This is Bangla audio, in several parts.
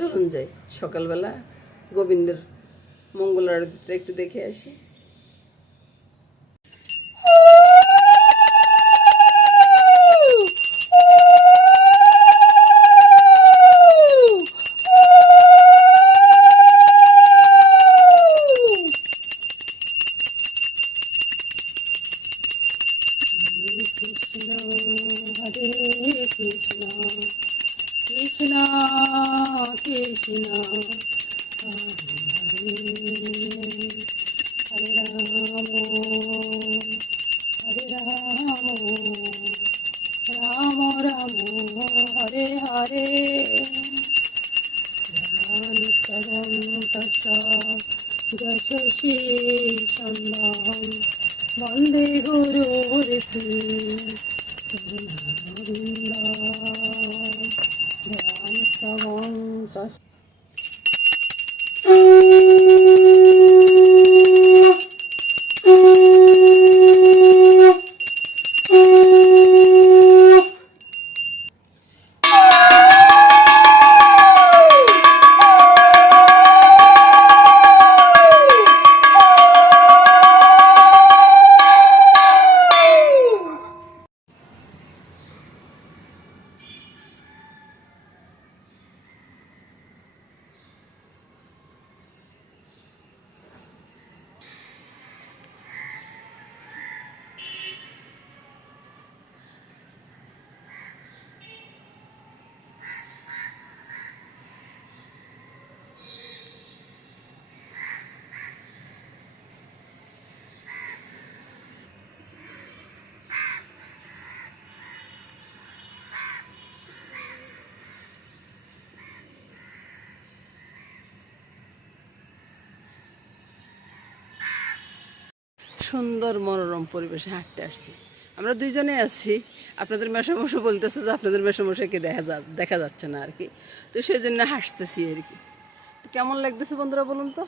চলুন যাই। সকালবেলা গোবিন্দের মঙ্গল আরতিটা একটু দেখে আসি। হরে হরে। যশস্বী সন্ধান বন্দে গুরুরীতি ধ্যান সবন্ত সুন্দর মনোরম পরিবেশে হাঁটতে আসছি। আমরা দুইজনে আছি। আপনাদের মেশামশো বলতেছে যে আপনাদের মেশামশাইকে দেখা যা দেখা যাচ্ছে না আর কি। তো সেই জন্য হাসতেছি আর কি। কেমন লাগতেছে বন্ধুরা বলুন তো?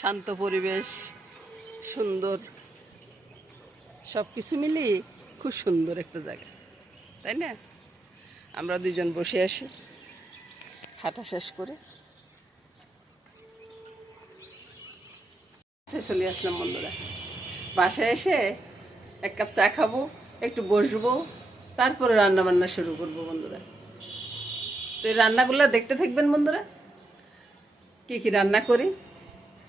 শান্ত পরিবেশ, সুন্দর সব কিছু মিলিয়ে খুব সুন্দর একটা জায়গা। তাই না? আমরা দুজন বসে আসি হাঁটা শেষ করে। চলে আসলাম বন্ধুরা। বাসায় এসে এক কাপ চা খাব, একটু বসবো, তারপরে রান্না বান্না শুরু করব বন্ধুরা। তো এই রান্নাগুলো দেখতে থাকবেন বন্ধুরা। কি কি রান্না করি?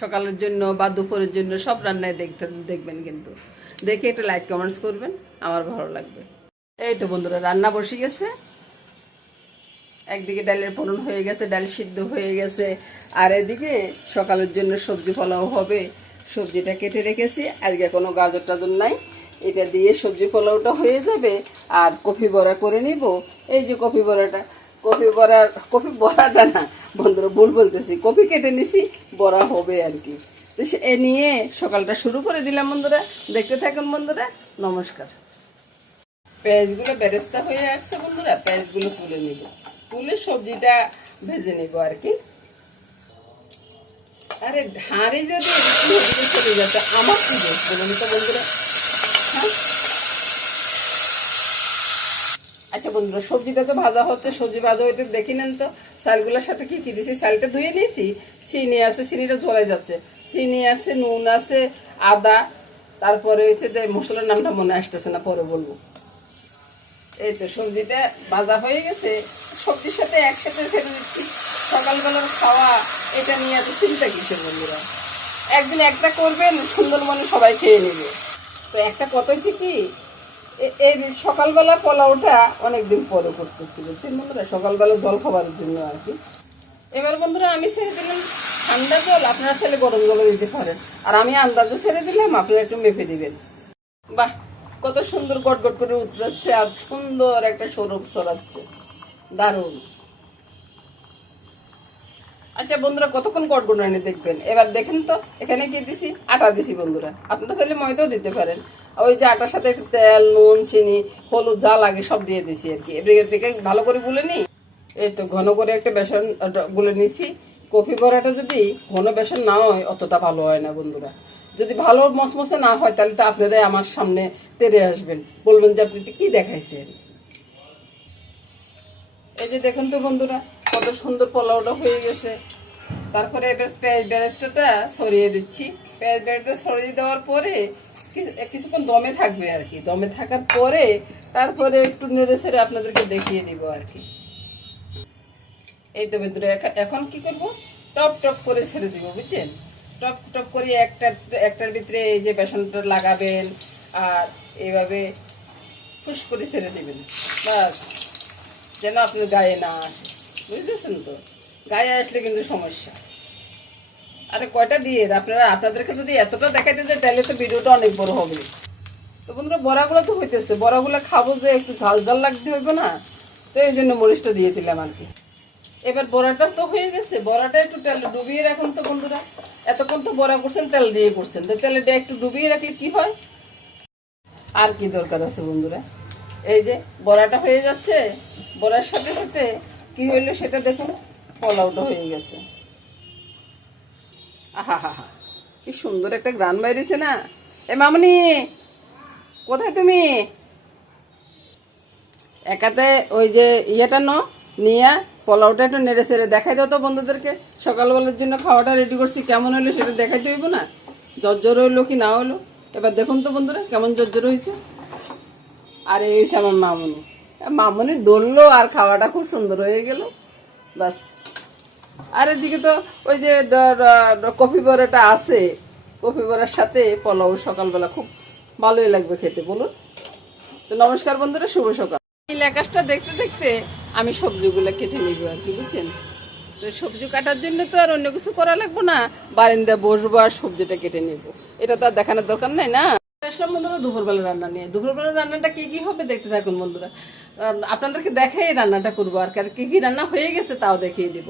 সকালের জন্য বা দুপুরের জন্য সব রান্নায় দেখতে দেখবেন কিন্তু। দেখে একটা লাইক কমেন্টস করবেন, আমার ভালো লাগবে। এই তো বন্ধুরা, রান্না বসে গেছে। একদিকে ডালের ফোড়ন হয়ে গেছে, ডাল সিদ্ধ হয়ে গেছে। আর এদিকে সকালের জন্য সবজি পোলাও হবে। সবজিটা কেটে রেখেছি, আজকে কোনো গাজর টাজর নাই। এটা দিয়ে সবজি পোলাওটা হয়ে যাবে, আর কফি বড়া করে নিব। এই যে কফি বড়াটা, কফি বড়ার, কফি বড়াটা না, বন্ধুরা ভুল বলতেছি, কফি কেটে নিছি, বড়া হবে আর কি। এ নিয়ে সকালটা শুরু করে দিলাম বন্ধুরা। দেখতে থাকুন বন্ধুরা, নমস্কার। পেঁয়াজগুলো বেরেস্তা হয়ে আসছে বন্ধুরা, পেঁয়াজগুলো তুলে নিব। তুলে সবজিটা ভেজে নিব আর কি। আরে ধারে যদি চলে যাচ্ছে আমার কি বলুন তো বন্ধুরা? হ্যাঁ? আচ্ছা বন্ধুরা, সবজিটা তো ভাজা হচ্ছে, সবজি ভাজা হইতে দেখি নেন তো। চালগুলোর সাথে কি কি দিয়েছি চালটা ধুয়ে নিয়েছি, চিনি আছে, চিনিটা জ্বলে যাচ্ছে। চিনি আছে, নুন আছে, আদা, তারপরে হচ্ছে যে মশলার নামটা মনে আসতেছে না, পরে বলব। এই তো সবজিটা ভাজা হয়ে গেছে। সবজির সাথে একসাথে ছেড়ে দিচ্ছি সকালবেলার খাওয়া, এটা নিয়ে এত চিন্তা কিসের বন্ধুরা? একদিন একটা করবেন সুন্দর মনে সবাই খেয়ে নেবে। তো একটা কত এ- এই সকালবেলা পোলাওটা অনেকদিন পরে করতেছি বুঝছেন বন্ধুরা? সকালবেলা জল খাবারের জন্য আর কি। এবার বন্ধুরা, আমি ছেড়ে দিলাম ঠান্ডা জল, আপনারা ছেলে গরম জলও দিতে পারেন। আর আমি আন্দাজে ছেড়ে দিলাম, আপনারা একটু মেপে দিবেন। বাহ! কত সুন্দর গট গট করে উতরাচ্ছে আর সুন্দর একটা সৌরভ ছড়াচ্ছে। দারুণ। আচ্ছা বন্ধুরা, কতক্ষণ গটগটানি দেখবেন? এবার দেখেন তো, এখানে কি দিছি? আটা দিছি বন্ধুরা। আপনারা চাইলে ময়দাও দিতে পারেন। ওই যে আটার সাথে একটু তেল, নুন, চিনি, হলুদ যা লাগে সব দিয়ে দিছি আর কি। এবার ভালো করে গুলে নি এই তো ঘন করে একটা বেসন গুলে নিছি। কফি বড়াটা যদি ঘন বেসন না হয়, অতটা ভালো হয় না বন্ধুরা। যদি ভালো মসমসে না হয়, তাহলে তো আপনারাই আমার সামনে তেরে আসবেন। বলবেন যে আপনি কি দেখাইছেন? এই যে দেখুন তো বন্ধুরা, কত সুন্দর পোলাওটা হয়ে গেছে। তারপরে এবার পেঁয়াজ বেরেস্তাটা সরিয়ে দিচ্ছি। পেঁয়াজ বেরেস্তা সরিয়ে দেওয়ার পরে কিছু- কিছুক্ষণ দমে থাকবে আর কি। দমে থাকার পরে তারপরে একটু নেড়ে সেড়ে আপনাদেরকে দেখিয়ে দিব আর কি। এই তো বন্ধুরা এখন কি করব? টপ টপ করে ছেড়ে দিব, বুঝছেন? টপ টপ করে একটা, একটার ভিতরে এই যে বেসনটা লাগাবেন আর এইভাবে ফুস করে ছেড়ে দেবেন। বাস, যেন আপনি গায়ে না আসে। বুঝতেছেন তো? গায়ে আসলে কিন্তু সমস্যা। আরে কয়টা দিয়ে? আপনারা, আপনাদেরকে যদি এতটা দেখাইতে যায় তাহলে তো ভিডিওটা অনেক বড় হবে। তো বন্ধুরা, বড়াগুলো তো হইতেছে। বড়াগুলো খাব যে একটু ঝাল ঝাল লাগতে হইবে না? তো এই জন্য মরিচটা দিয়ে দিলাম আর কি। এবার বড়াটা তো হয়ে গেছে। বড়াটা একটু ডুবিয়ে রাখুন তো বন্ধুরা। এতক্ষণ তো বড়া করছেন, তেল দিয়ে করছেন। তো তেলে তেলটা একটু ডুবিয়ে রাখলে কি হয়? আর কি দরকার আছে বন্ধুরা? এই যে বড়াটা হয়ে যাচ্ছে, বড়ার সাথে সাথে কি হইল সেটা দেখুন পোলাওটা হয়ে গেছে। আহা কি সুন্দর একটা গ্রান বাইরেছে না? এ মামনি, কোথায় তুমি? একাতে ওই যে ইয়েটা ন নিয়ে পোলাওটা একটু নেড়ে সেড়ে দেখাই দাও তো বন্ধুদেরকে। সকালবেলার জন্য খাওয়াটা রেডি করছি। কেমন হলো সেটা দেখাইতে হইব না? জর্জর হইল কি না হইল? এবার দেখুন তো বন্ধুরা, কেমন জর্জর হয়েছে আর, এই হয়েছে আমার মামনি। মামনি দৌড়লো আর খাওয়াটা খুব সুন্দর হয়ে গেল। বাস। আর, এদিকে তো ওই যে কফি বড়াটা আছে। কফি বড়ার সাথে পোলাও সকালবেলা খুব ভালোই লাগবে খেতে, বলুন। তো নমস্কার বন্ধুরা, শুভ সকাল। এই লেকাসটা দেখতে দেখতে আমি সবজিগুলো কেটে নিব আর কি, বুঝছেন? তো সবজি কাটার জন্য তো আর অন্য কিছু করা লাগবো না। বারিন্দা বসবো আর সবজিটা কেটে নিব। এটা তো আর দেখানোর দরকার নাই না? আসলাম বন্ধুরা দুপুরবেলা রান্না নিয়ে। দুপুরবেলা রান্নাটা কি কি হবে দেখতে থাকুন বন্ধুরা। আপনাদেরকে দেখাই রান্নাটা করব আর কি। কি রান্না হয়ে গেছে তাও দেখিয়ে দিব।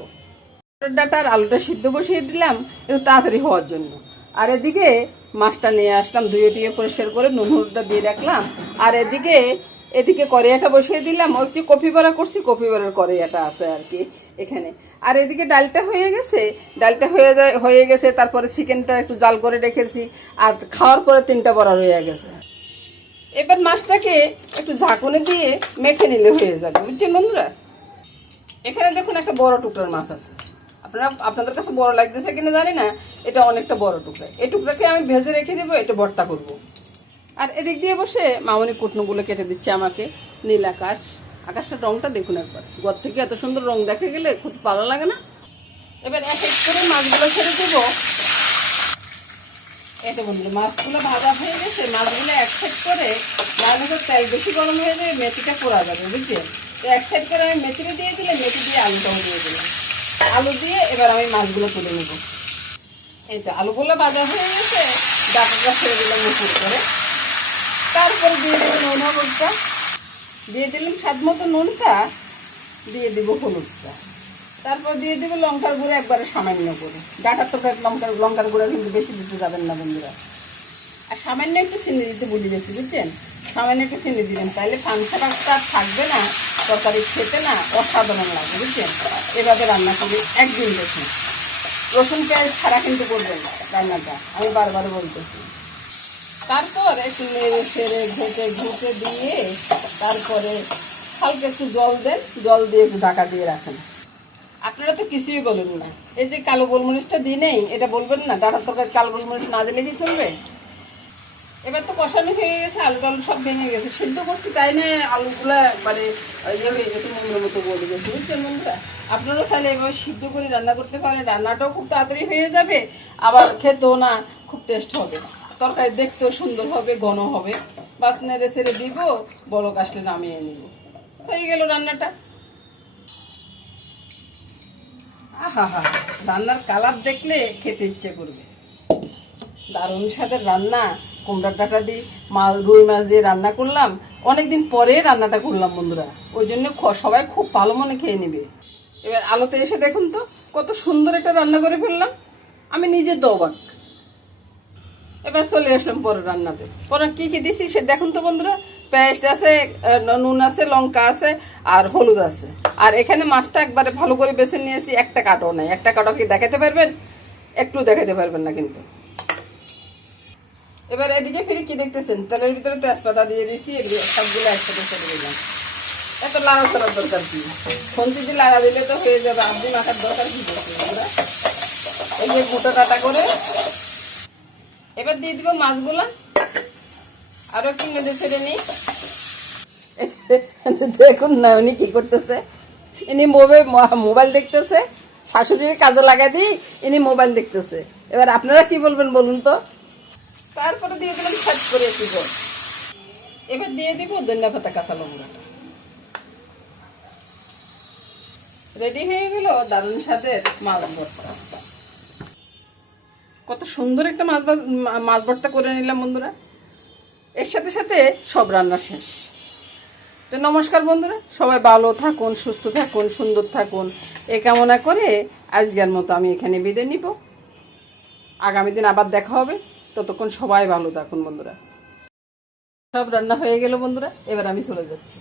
ডাটা আর আলুটা সিদ্ধ বসিয়ে দিলাম, একটু তাড়াতাড়ি হওয়ার জন্য। আর এদিকে মাছটা নিয়ে আসলাম, ধুয়ে টুয়ে পরিষ্কার করে নুন হলুদটা দিয়ে রাখলাম। আর এদিকে এদিকে করিয়াটা বসিয়ে দিলাম। ওই যে কফি বড়া করছি, কফি বড়ার করিয়াটা আছে আর কি এখানে। আর এদিকে ডালটা হয়ে গেছে, ডালটা হয়ে হয়ে গেছে, তারপরে চিকেনটা একটু জাল করে রেখেছি, আর খাওয়ার পরে তিনটা বড়া রয়ে গেছে। এবার মাছটাকে একটু ঝাঁকুনি দিয়ে মেখে নিলে হয়ে যাবে, বুঝছেন বন্ধুরা? এখানে দেখুন একটা বড় টুকরার মাছ আছে। আপনারা আপনাদের কাছে বড় লাগতেছে কিনা জানি না, এটা অনেকটা বড় টুকরা। এই টুকরাকে আমি ভেজে রেখে দেবো, এটা ভর্তা করব। আর এদিক দিয়ে বসে মামনি কুটনোগুলো কেটে দিচ্ছে আমাকে, নীল আকাশ। আকাশটার রংটা দেখুন একবার। ঘর থেকে এত সুন্দর রং দেখে গেলে খুব ভালো লাগে না? এবার এক এক করে মাছগুলো ছেড়ে দেবো। এই তো বন্ধুরা, মাছগুলো ভাজা হয়ে গেছে। মাছগুলো এক সাইড করে নাহলে তো তেল বেশি গরম হয়ে যাবে, মেথিটা পোড়া যাবে বুঝছেন তো এক সাইড করে আমি মেথিটা দিয়ে মেথি দিয়ে আলুটাও দিয়ে দিলাম। আলু দিয়ে এবার আমি মাছগুলো তুলে নেব। এই তো, আলুগুলো ভাজা হয়ে গেছে। ডাটাটা ছেড়ে দিলাম মুখুর করে। তারপর দিয়ে দেবো নুন হলুদটা। দিয়ে দিলাম স্বাদ মতো নুনটা, দিয়ে দিব হলুদটা। তারপর দিয়ে দেবো লঙ্কার গুঁড়ো, একবারে সামান্য করে। ডাটার তো লঙ্কার লঙ্কার গুঁড়ো কিন্তু বেশি দিতে যাবেন না বন্ধুরা। আর সামান্য একটু চিনি দিতে ভুলে গেছি, বুঝছেন? সামান্য একটু চিনি দিবেন তাহলে ফাংসা আর থাকবে না, তরকারি খেতে না অসাধারণ লাগবে বুঝছেন? এভাবে রান্না করি একদিন দেখুন। রসুন পেঁয়াজ ছাড়া কিন্তু করবেন না রান্নাটা, আমি বারবার বলতেছি। তারপর একটু নেড়ে ছেড়ে ঘেটে ঘুটে দিয়ে তারপরে হালকা একটু জল দেন, জল দিয়ে একটু ঢাকা দিয়ে রাখেন। আপনারা তো কিছুই বলেন না। এই যে কালো গোলমরিচটা দিই নেই, এটা বলবেন না? ডাটার তরকারি কালো গোলমরিচ না দিলে কি চলবে? এবার তো কষানো হয়ে গেছে, আলু টালু সব ভেঙে গেছে। সিদ্ধ করছি তাই না আলুগুলা মানে ইয়ে হয়ে গেছে মনের মতো বলে গেছে। বুঝছেন বন্ধুরা? আপনারাও তাহলে এবার সিদ্ধ করে রান্না করতে পারেন। রান্নাটাও খুব তাড়াতাড়ি হয়ে যাবে, আবার খেতেও না খুব টেস্ট হবে। তরকারি দেখতেও সুন্দর হবে, ঘন হবে। বাস নেড়ে ছেড়ে দিব বড় আসলে নামিয়ে নিব। হয়ে গেল রান্নাটা। আহা হা রান্নার কালার দেখলে খেতে ইচ্ছে করবে। দারুণ স্বাদের রান্না। কুমড়ার ডাটা দিয়ে মাছ রুই মাছ দিয়ে রান্না করলাম। অনেকদিন পরে রান্নাটা করলাম বন্ধুরা। ওই জন্য সবাই খুব ভালো মনে খেয়ে নেবে। এবার আলোতে এসে দেখুন তো, কত সুন্দর একটা রান্না করে ফেললাম। আমি নিজে দবাক। এবার চলে আসলাম পরে রান্নাতে। পরে কি কি দিছি সে দেখুন তো বন্ধুরা পেঁয়াজ আছে নুন আছে, লঙ্কা আছে, আর হলুদ আছে। আর এখানে মাছটা একবারে ভালো করে বেছে নিয়েছি, একটা কাটো নাই। একটা কাটো কি দেখাতে পারবেন? একটু দেখাতে পারবেন না কিন্তু। এবার এদিকে ফিরে কি দেখতেছেন? তেলের ভিতরে তেজপাতা দিয়ে দিয়েছি সবগুলো একসাথে ছেড়ে দিলাম। এত লাড়া ছাড়ার দরকার কি? ফোনটি দিয়ে লাড়া দিলে তো হয়ে যাবে আপনি মাখার দরকার কি করছে বন্ধুরা? এই যে গোটা কাটা করে এবার দিয়ে দিব মাছগুলা। আরও একটু নেড়ে ছেড়ে নিই। দেখুন না উনি কি করতেছে। ইনি মোবাইল মোবাইল দেখতেছে। শাশুড়ির কাজে লাগাই দিই ইনি মোবাইল দেখতেছে। এবার আপনারা কি বলবেন বলুন তো? তারপরে দিয়ে দিলাম সাজ করে দিব। এবার দিয়ে দিব ধনিয়া পাতা কাঁচা লঙ্কাটা রেডি হয়ে গেল? দারুণ স্বাদের মাছ ভর্তা। কত সুন্দর একটা মাছ মাছ ভর্তা করে নিলাম বন্ধুরা। এর সাথে সাথে সব রান্না শেষ। তো নমস্কার বন্ধুরা, সবাই ভালো থাকুন, সুস্থ থাকুন, সুন্দর থাকুন। এ কামনা করে আজকের মতো আমি এখানে বিদায় নিব। আগামী দিন আবার দেখা হবে। ততক্ষণ সবাই ভালো থাকুন বন্ধুরা। সব রান্না হয়ে গেল বন্ধুরা, এবার আমি চলে যাচ্ছি।